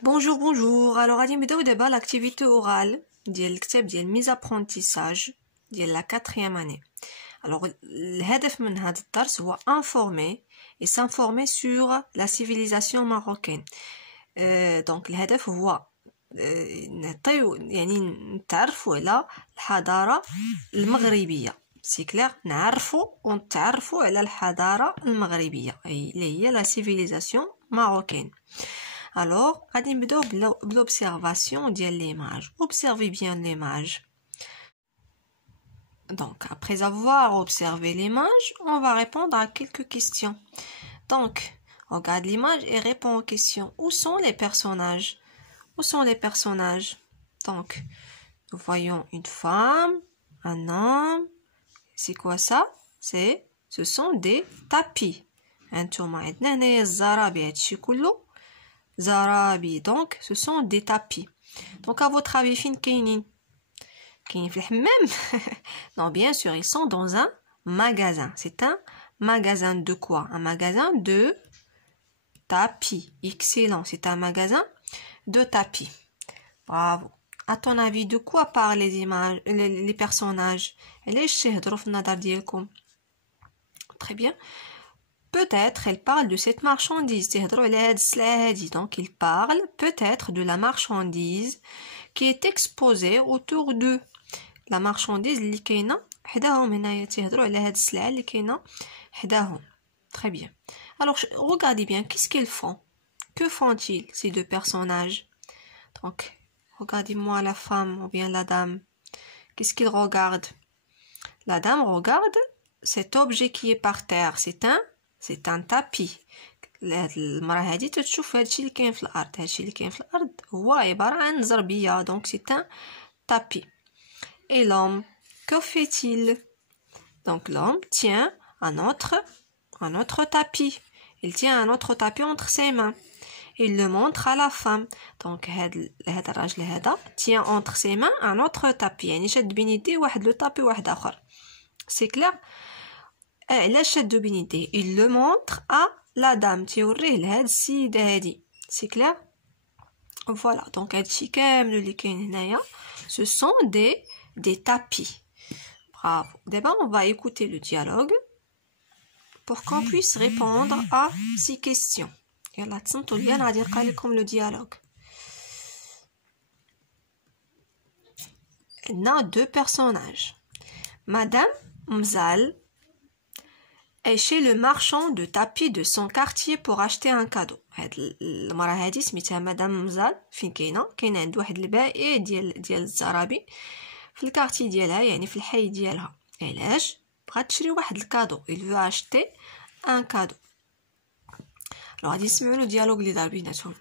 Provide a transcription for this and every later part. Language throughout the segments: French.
Bonjour, bonjour. Alors, غادي نبداو دابا l'activité orale ديال الكتاب ديال ميز apprentissage ديال la 4e année. Alors, الهدف من هذا الدرس هو informer et s'informer sur la civilisation marocaine. Donc الهدف هو نعطيو يعني نتعرفوا على الحضارة المغربية. سي كلير نعرفوا ونتعرفوا على الحضارة المغربية اللي هي la civilisation marocaine. Alors, غادي نبداو بالobservation ديال l'image. Observez bien l'image. Donc, après avoir observé l'image, on va répondre à quelques questions. Donc, regarde l'image et réponds aux questions. Où sont les personnages? Où sont les personnages? Donc, nous voyons une femme, un homme. C'est quoi ça? Ce sont des tapis. هانتوما عندنا هنايا الزرابي هادشي كله زرابي. Donc, ce sont des tapis. Donc, à votre avis, فين كاينين في الحمام? Non, bien sûr, ils sont dans un magasin. C'est un magasin de quoi? Un magasin de tapis. Excellent, c'est un magasin de tapis. Bravo. À ton avis, de quoi parlent les images, les personnages? Très bien. Peut-être elle parle de cette marchandise. Donc il parle peut-être de la marchandise qui est exposée autour d'eux. La marchandise اللي كاينه حداهم هنايا تيهضروا على هاد السلعه اللي كاينه حداهم. Très bien. Alors regardez bien, qu'est-ce qu'ils font? Que font-ils ces deux personnages? Donc regardez-moi la femme ou bien la dame. Qu'est-ce qu'ils regardent? La dame regarde cet objet qui est par terre. C'est un tapis. المرأة هذه تتشوف هادشي اللي كاين في الأرض. هادشي اللي كاين في الأرض هو عبارة عن زربية. Donc c'est un tapis. Et l'homme, que fait-il? Donc l'homme tient un autre tapis. Il tient un autre tapis entre ses mains. Il le montre à la femme. Donc هذا الراجل هذا tient entre ses mains un autre tapis. يعني شاد بين يديه واحد لو طابي واحد آخر. C'est clair? علاش شادو بين يديه؟ Il le montre à la dame. تيوريه لهاد السيدة هادي. C'est clair? Voilà. Donc هادشي كامل اللي كاين هنايا ce sont des tapis. Bravo. D'abord, on va écouter le dialogue pour qu'on puisse répondre à ces questions. يلا تصنتوا ليا انا غادي نقرا لكم le dialogue. On a deux personnages. Madame Mzal est chez le marchand de tapis de son quartier pour acheter un cadeau. هاد المراه هادي سميتها مدام مزال. فين كاين عند واحد البائع ديال الزرابي في الكارتي ديالها يعني في الحي ديالها. علاش بغات تشري واحد الكادو؟ il veut acheter un cadeau. Alors غادي نسمعوا له ديالوغ اللي دار بيناتهم.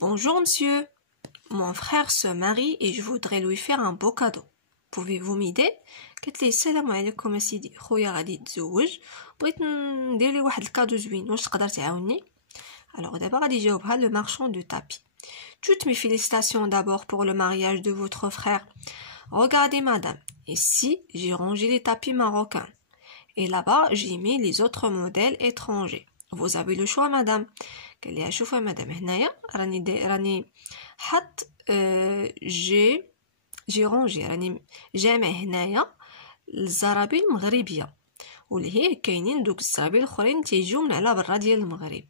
Bonjour monsieur, mon frère se marie et je voudrais lui faire un beau cadeau. Pouvez-vous m'aider? قالت ليه السلام عليكم اسيدي، خويا غادي يتزوج، بغيت ندير ليه واحد الكادو زوين، واش تقدر تعاوني؟ Alors دابا غادي يجاوبها le marchand de tapis. Toutes mes félicitations d'abord pour le mariage de votre frère. Regardez madame, ici j'ai rangé les tapis marocains et là-bas j'ai mis les autres modèles étrangers. Vous avez le choix madame. قال لها شوفي مدام هنايا راني حط جي رونجي راني جامع هنايا الزرابي المغربيه واللي هي كاينين دوك الزرابي الاخرين تيجيو من على برا ديال المغرب.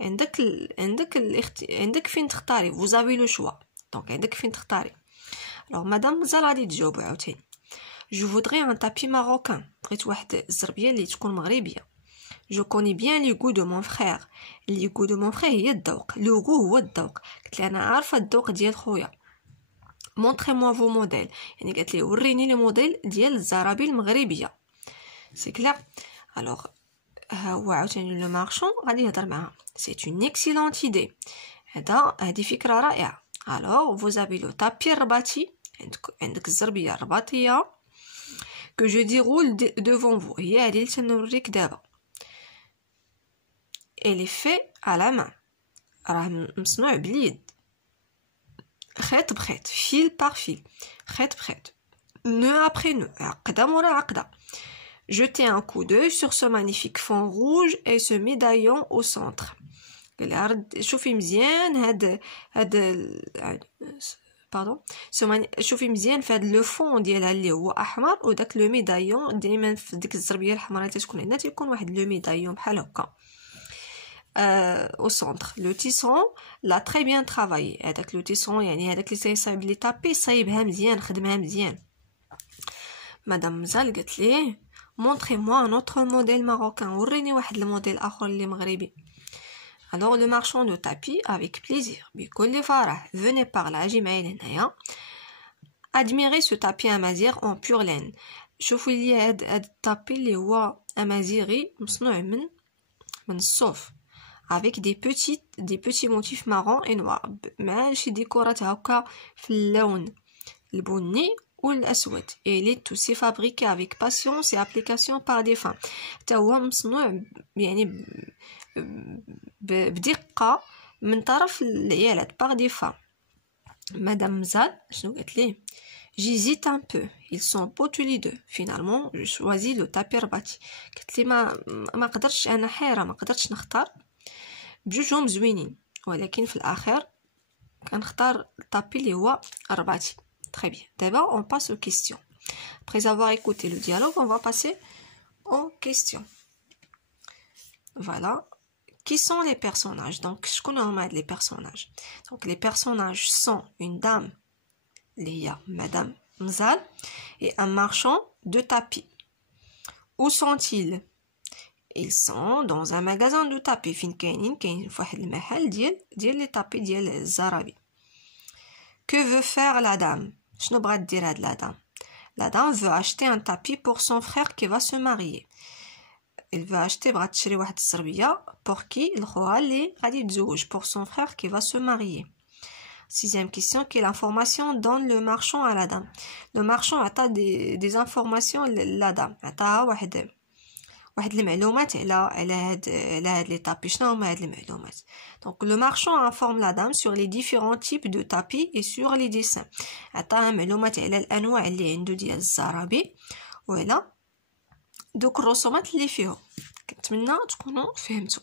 عندك فين تختاري. vous avez le choix. دونك عندك فين تختاري. alors مدام مزال غادي تجاوب عاوتاني. je voudrais un tapis marocain. بغيت واحد الزربيه اللي تكون مغربيه. je connais bien les goûts de mon frère. les goûts de mon frère هي الذوق. le goût هو الذوق. قلت لها انا عارفه الذوق ديال خويا. montrez-moi vos modèles. يعني قالت لي وريني لي موديل ديال الزرابي المغربيه. سي كلير. alors هو عاوتاني لو مارشون غادي يهضر معاها. c'est une excellente idée. هذه فكره رائعه. alors vous avez le tapis الرباطي. عندك الزربيه الرباطيه que je déroule devant vous. هي هذه اللي تنوريك دابا. elle est fait à la main. راه مصنوع باليد. خيط بخيط. fil par fil. خيط بخيط. nœud après nœud. عقدة مورا عقدة. Jetez un coup d'œil sur ce magnifique fond rouge et ce médaillon au centre. قال لها شوفي مزيان هاد باردون شوفي مزيان في هاد لو فون ديالها اللي هو احمر وداك لو ميدايون دائما في ديك الزربيه الحمراء اللي تكون عندنا تيكون واحد لو ميدايون بحال هكا au centre. Le tisserand l'a très bien travaillé. هذاك لو تيسرون يعني هذاك اللي تيصايب لي طابي صايبها مزيان خدمها مزيان. مدام مزال قالت ليه montrez-moi un autre modèle marocain. وريني واحد الموديل اخر اللي مغربي. Alors le marchand de tapis avec plaisir بكل فرح venez par là اجي معايا لهنايا. Admirez ce tapis amazigh en pure laine. شوفوا لي هاد الطابي اللي هو امازيغي مصنوع من الصوف avec des petits motifs marrons et noirs مع شي ديكورات هكا في اللون البني والاسود. et il est aussi fabriqué avec patience et application par des femmes. حتى هو مصنوع يعني بدقه من طرف العيالات par des femmes. مدام مزال شنو قالت ليه j'hésite un peu ils sont beaux tous les deux finalement je choisis le tapis رباطي. قالت لي ما قدرتش انا حيره ما قدرتش نختار بجوجهم زوينين ولكن في الاخر كنختار الطابي اللي هو رباطي. Très bien. D'abord, on passe aux questions. Après avoir écouté le dialogue, on va passer aux questions. Voilà. Qui sont les personnages? Donc, je connais les personnages. Donc, les personnages sont une dame, Léa, Madame Mzal, et un marchand de tapis. Où sont-ils? Ils sont dans un magasin de tapis. فين كاين واحد المحل ديال لي طابي ديال الزرابي. Que veut faire la dame? شنو بغات دير هاد لا دام؟ La dame veut acheter un tapis pour son frère qui va se marier. Elle veut acheter بغات تشري واحد الزربيه pour qui لخوها اللي غادي يتزوج pour son frère qui va se marier. Sixième question, quelle information donne le marchand à la dame? Le marchand عطا des informations la dame. عطاها واحد المعلومات على هاد لي طابي. شنو هما هاد المعلومات؟ Donc le marchand informe la dame sur les différents types de tapis et sur les dessins. عطاها معلومات على الانواع اللي عنده ديال الزرابي وعلى دوك الرسومات اللي فيهم. كنتمنى تكونوا فهمتوا.